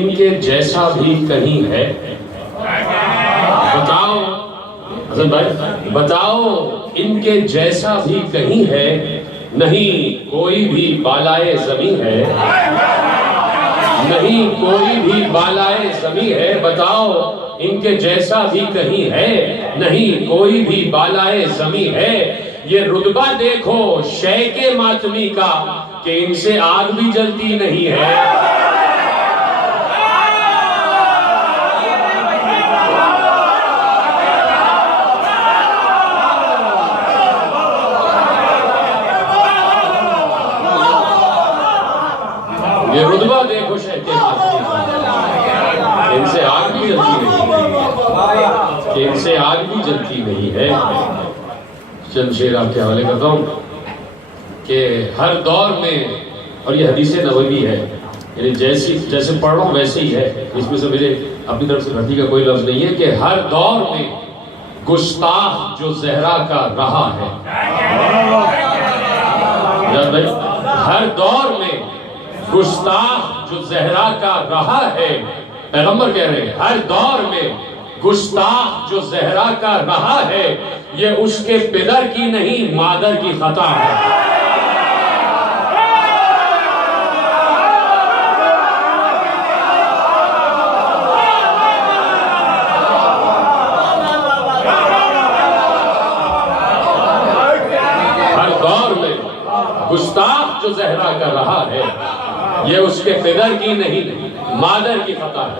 इनके जैसा भी कहीं है? बताओ हसन भाई, बताओ इनके जैसा भी कहीं है? नहीं कोई भी बालाए ज़मीं है, नहीं कोई भी बालाए ज़मीं है। बताओ इनके जैसा भी कहीं है? नहीं कोई भी बालाए ज़मीं है। ये रुतबा देखो शैके मातमी का कि इनसे आग भी जलती नहीं है। ये रुतबा देखो शैके मातमी का, इनसे आग भी जलती नहीं, कि इनसे आग भी जलती नहीं है। चंद शेर आपके हवाले करता हूँ कि हर दौर में, और ये हदीस नबवी है, यानी जैसे पढ़ रहा हूँ वैसे ही है, इसमें से मेरे अपनी तरफ से भर्ती का कोई लफ्ज नहीं है, कि हर दौर में गुस्ताख जो ज़हरा का रहा है। भाई हर दौर में गुस्ताख जो ज़हरा का रहा है, पैगंबर कह रहे हैं हर दौर में गुस्ताख जो ज़हरा का रहा है, ये उसके पिदर की नहीं मादर की खता है। हर दौर में गुस्ताख जो ज़हरा का रहा है, ये उसके पिदर की नहीं मादर की खता है।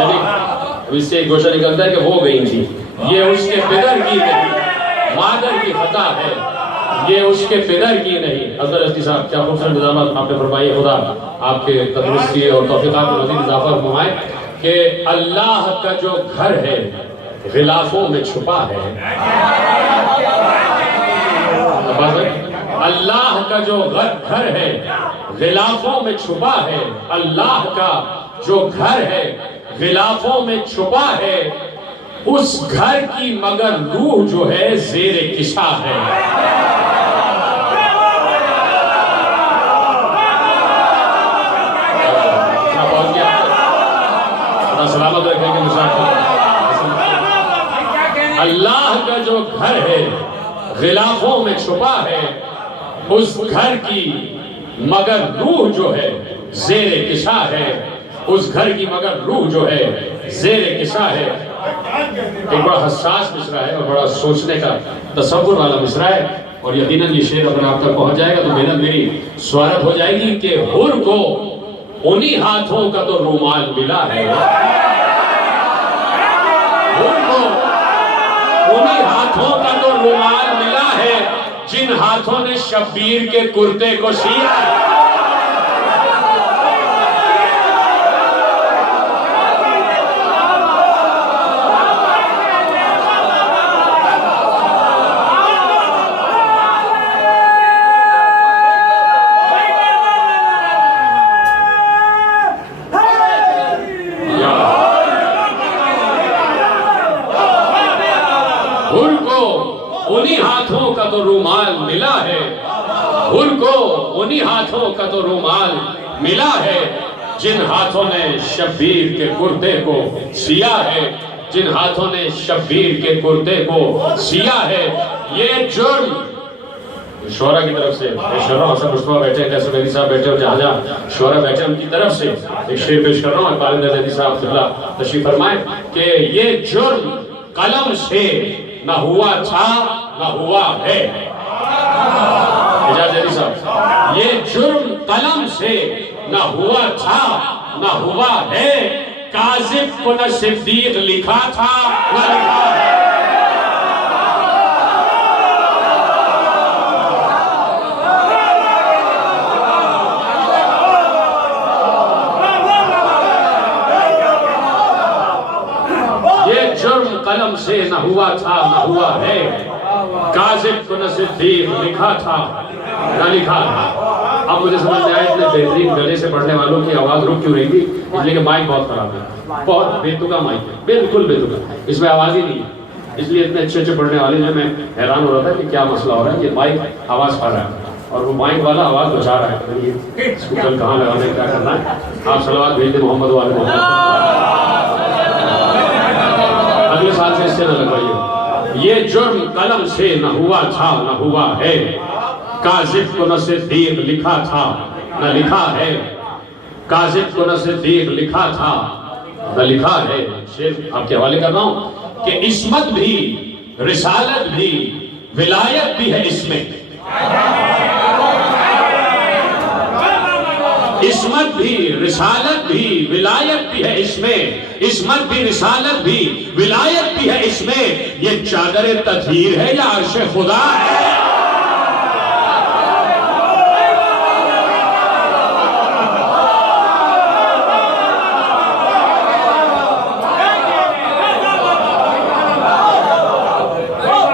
यानी इससे गोशा निकलता है कि वो गई थी, ये उसके पिदर की नहीं मादर की खता है, ये उसके पिदर की नहीं। अजहर अस्ती साहब क्या खूबसूरत निज़ामत आपने फरमाई, खुदा आपके तंदुरुस्ती और तौफीक़ात में मज़ीद इज़ाफ़ा फरमाए कि अल्लाह का जो घर है गिलाफों में छुपा है। अल्लाह का जो घर है गिलाफों में छुपा है, अल्लाह का जो घर है गिलाफों में छुपा है, उस घर की मगर रूह जो है ज़ेरे किशा है। सलामत रखेंगे अल्लाह का जो घर है गिलाफों में छुपा है, उस घर की मगर रूह जो है ज़ेरे किशा है, उस घर की मगर रूह जो है ज़ेरे किशा है। एक बड़ा हसास मिसरा है और बड़ा सोचने का तसव्वुर वाला मिसरा है, और यकीनन ये शेर अगर आप तक पहुंच जाएगा तो मेहनत मेरी स्वागत हो जाएगी कि हुर को उन्हीं हाथों का तो रुमाल मिला है, हुर को उन्हीं हाथों का तो रुमाल मिला है, जिन हाथों ने शब्बीर के कुर्ते को सिया है। उन्हीं हाथों का तो रुमाल मिला है, उनको उन्हीं हाथों का तो रुमाल मिला है, जिन हाथों ने शब्बीर के कुर्ते को सिया है, जिन हाथों ने शब्बीर के कुर्ते को सिया है। ये जुर्म शोरा की तरफ से, हसन मुस्तफा बैठे, कैसे मेरी साहब बैठे और जहाँ शोरा बैठे उनकी तरफ से एक शेर पेश कर रहा हूँ। पारिंदा साहब तशरीफ फरमाए कि ये जुर्म कलम से न हुआ था न हुआ है। इजाज़त साहब, ये जुर्म कलम से न हुआ था न हुआ है, काज़िब को न सिद्दीक लिखा था न लिखा है। ये जुर्म कलम से न हुआ था न हुआ है, काज़िब को न सिद्दीक लिखा था न लिखा है। अब मुझे समझ में आया इतने बेहतरीन गले से पढ़ने वालों की आवाज़ रुक क्यों रही थी, इसलिए कि माइक बहुत खराब है, बहुत बेतुका माइक है, बिल्कुल बेतुका, इसमें आवाज़ ही नहीं है। इसलिए इतने अच्छे अच्छे पढ़ने वाले जो मैं हैरान हो रहा था कि क्या मसला हो रहा है, ये माइक आवाज़ खा रहा है। और वो माइक वाला आवाज बचा रहा है, ये स्पीकर कहाँ लगाने, क्या करना है। आप सलावत भेज दें मोहम्मद वाले मोहम्मद। अगले साल से इससे न लगवाइए। ये जुर्म कलम से न हुआ था न हुआ है, काजिब को न सिद्दीक लिखा था न लिखा है, काजिब को न सिद्दीक लिखा था न लिखा है। शेर आपके हवाले कर रहा हूं कि इस्मत भी, रिसालत भी, विलायत भी है इसमें। इस्मत भी, रिसालत भी, विलायत भी है इसमें। इस्मत भी, रिसालत भी, विलायत भी है इसमें। ये चादर तत्हीर है या अर्श खुदा है?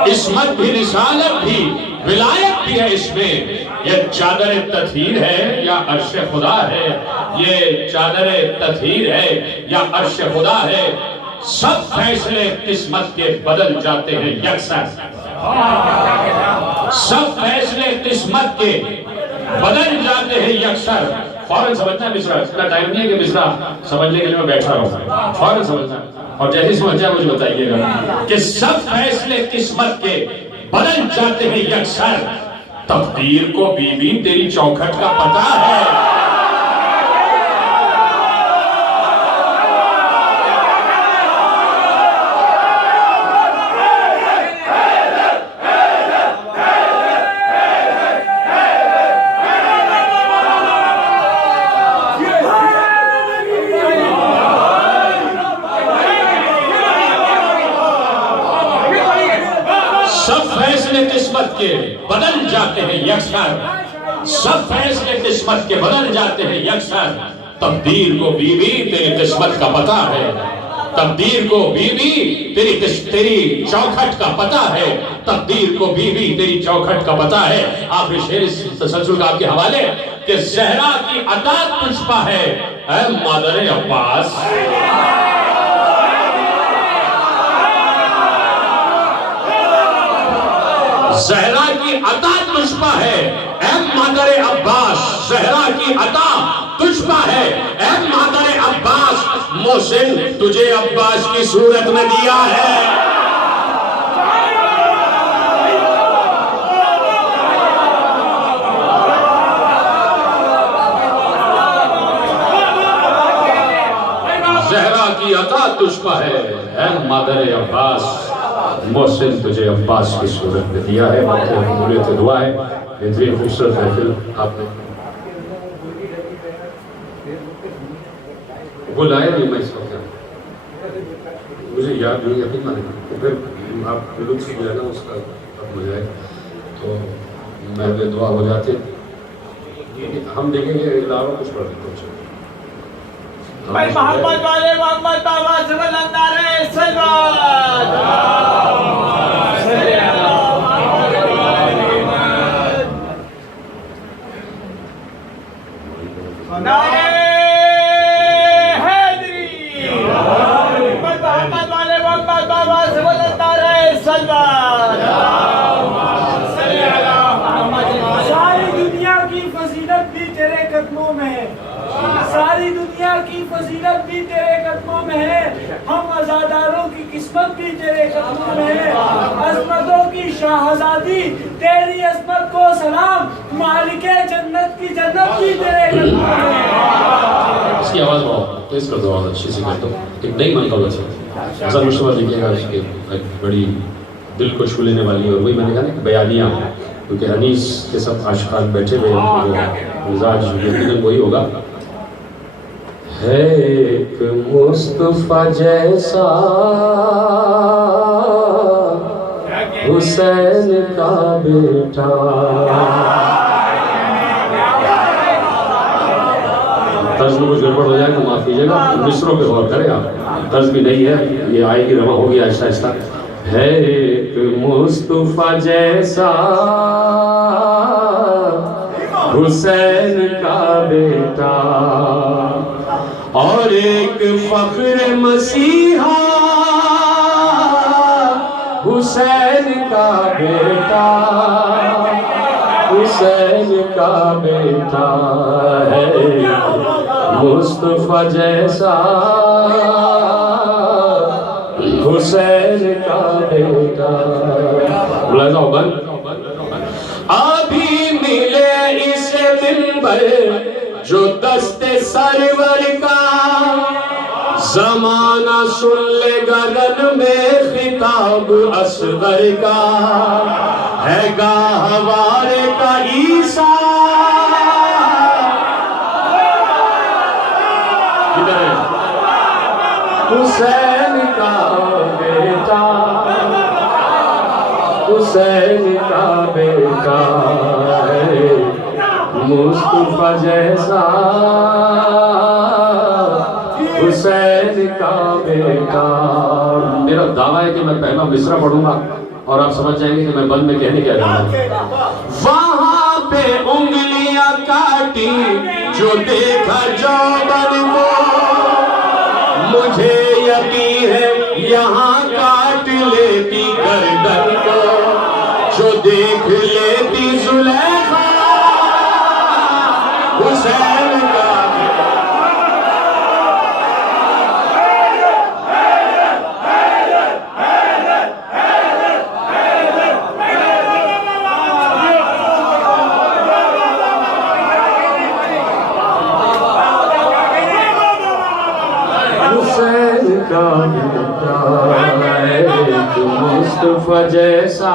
इस्मत भी, रिसालत भी, विलायत भी है इसमें। ये चादर तत्हीर है या अर्श खुदा है? ये चादर तत्हीर है या अर्श खुदा है? सब फैसले किस्मत के बदल जाते हैं यकसर। सब फैसले किस्मत के बदल जाते हैं यकसर। फौरन समझना मिश्रा, इतना टाइम नहीं है कि मिश्रा समझने के लिए मैं बैठा रहूं। फौरन समझना, और जैसे समझा मुझे बताइएगा कि सब फैसले किस्मत के बदल जाते हैं यकसर। तकदीर को बीवी तेरी चौखट का पता है। सब फैसले किस्मत के बदल जाते हैं यकसर। सब फैसले किस्मत के बदल जाते हैं यकसर। तकदीर को बीवी तेरी किस्मत का पता है। तकदीर को बीवी तेरी चौखट का पता है। तकदीर को बीवी तेरी चौखट का पता है। आखिरी शेर इस तसल्सल का आपके हवाले कि ज़हरा की अता पुष्पा है ऐ मादर अब्बास। ज़हरा की अता तुझपा है ऐ मादर अब्बास। ज़हरा की अता तुझपा है ऐ मादर अब्बास। मोहसिन तुझे अब्बास की सूरत में दिया है। ज़हरा की अता तुझपा है ऐ मादर अब्बास। मोहसिन तुझे अब्बास की सूरत में दिया है। बोले तो दुआ है। बेहतरीन खूबसूरत महफिल आपने वो लाया नहीं। मैं इस वक्त मुझे याद नहीं अभी माने तो फिर आप लुत्फ जो है ना उसका अब हो जाए तो महफिल दुआ हो जाते। हम देखेंगे अलावा कुछ पढ़ देते भाई मोहम्मद वाले मोहम्मद बाबा ज़िंदाबाद सल्लल्लाहु नारे हैदरी। मोहम्मद वाले मोहम्मद बाबा ज़िंदाबाद सारी दुनिया की फजीलत भी तेरे कदमों में है। सारी दुनिया की फजीलत भी तेरे कदमों में है। हम आजादारों की किस्मत भी तेरे कदमों में है। अजमतों की शाहजादी तेरी अजमत को सलाम। मालिके जन्नत की जन्नत भी तेरे कदमों में है। इसकी आवाज बहुत तेज कर दो, आवाज अच्छी सी कर दो। एक नई मनकबत है असल मुश्तबा लिखिएगा उसकी बड़ी दिल को छू लेने वाली। और वही मैंने कहा ना बयानियाँ, क्योंकि हनीस के सब आशिकान बैठे हुए हैं, मिजाज यकीनन वही होगा। है एक मुस्तफा जैसा हुसैन का बेटा। तर्ज में कुछ गड़बड़ हो जाए तो माफ कीजिएगा, मिसरों पे गौर करें आप। तर्ज भी नहीं है, ये आएगी रमा होगी आहिस्ता आहिस्ता। है एक मुस्तफा जैसा हुसैन का बेटा और एक फख्र मसीहा हुसैन का बेटा। हुसैन का बेटा है मुस्तफा जैसा, हुसैन का बेटा। बुलाओ बंद। अभी मिले इसे मिंबर जो दस्ते सरवर का, जमाना सुन लेगा रन में खिताब असगर का, है गहवारे का ईसा। हुसैन का बेटा, हुसैन का बेटा है मुस्तफा जैसा, हुसैन का बेटा। मेरा दावा है कि मैं पहला मिसरा पढ़ूंगा और आप समझ जाएंगे कि मैं बंद में कहने क्या रहा हूं। वहां पे उंगलियां काटी जो देखा जौबन को, मुझे यकीन है यहाँ काट लेती गर्दन को, जो देख लेती जुलेखा हुसैन का। हुसैन का बेटा है मुस्तफा जैसा,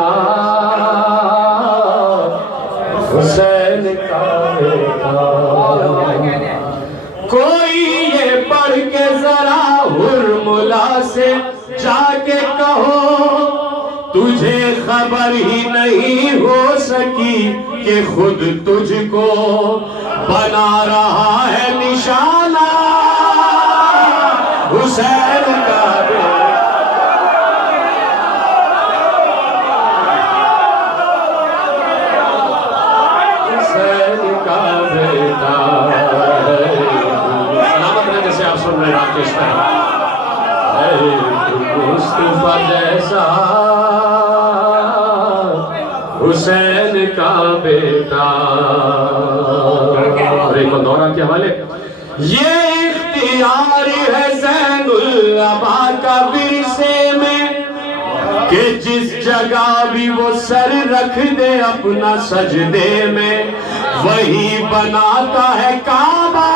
हुसैन का बेटा। कोई ये पढ़ के जरा हुर्मुला से जाके कहो, तुझे खबर ही नहीं हो सकी कि खुद तुझको बना रहा है निशाना हुसैन का बेटा। हुसैन का बेटा सलामत रहे। जैसे आप सुन रहे राकेश मुस्तफा जैसा, हुसैन का बेटा। और एक दौरा के हवाले, ये इख्तियार है ज़ैनुल अबा का विरसे में कि जिस जगह भी वो सर रख दे अपना सजदे में, वही बनाता है काबा।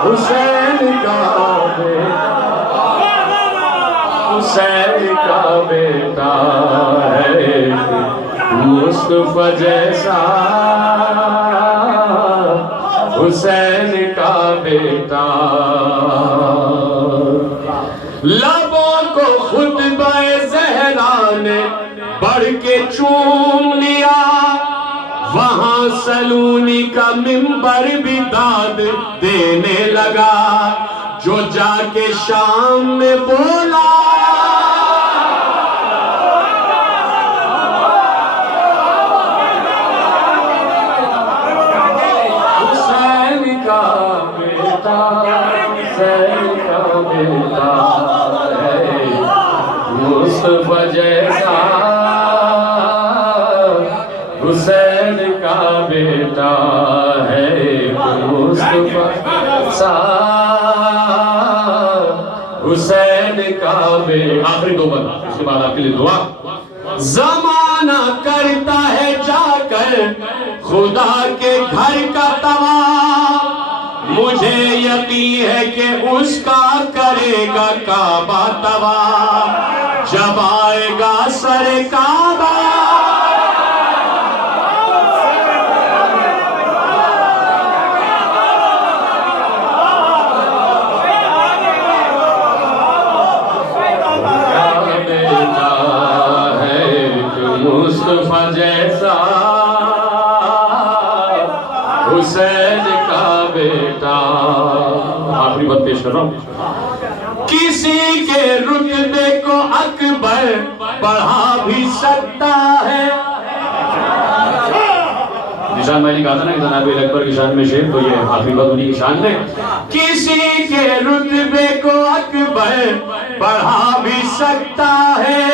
हुसैन का बेटा, हुसैन का बेटा है मुस्तफा जैसा, हुसैन का बेटा। लबों को खुतबे ज़हरा ने बढ़ के चूम लिया, वहां सलूनी का मिंबर भी दाद देने लगा, जो जाके शाम में बोला हुसैन का बेटा, हुसैन का बेटा है मुस्तफा जैसा, हुसैन का बेटा है मुस्तफा सा, हुसैन का बेटा। आखिरी दो बंद, उसके बाद आपके लिए दुआ। जमाना करता है जाकर खुदा के घर का तवाफ, मुझे यकीन है कि उसका करेगा काबा तवाफ, जब आएगा सर काबा। मुस्तफा जैसा, हुसैन का बेटा। आखिरी बात पेश कर रहा हूं। किसी के रुतबे को अकबर बढ़ा भी सकता है, इमरान भाई ने कहा था ना कि जनाब अकबर की शान में शेर, तो ये आखिरी बात उन्हीं की शान में। किसी के रुतबे को अकबर बढ़ा भी सकता है,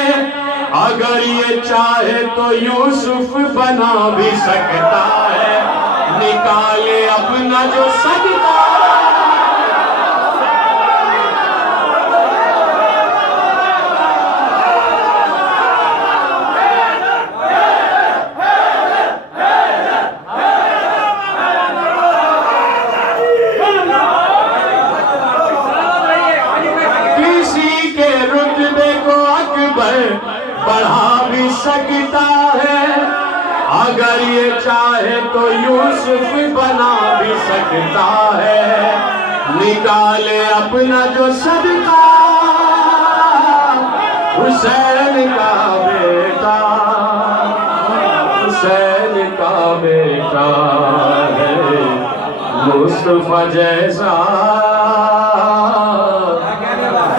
अगर ये चाहे तो यूसुफ बना भी सकता है, निकाले अपना जो सदका। बढ़ा भी सकता है, अगर ये चाहे तो यूसुफ बना भी सकता है, निकाले अपना जो सदका। हुसैन का बेटा, हुसैन का बेटा है मुस्तफा जैसा,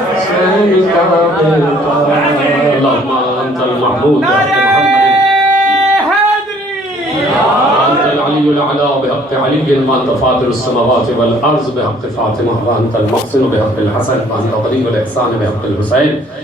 हुसैन का बेटा।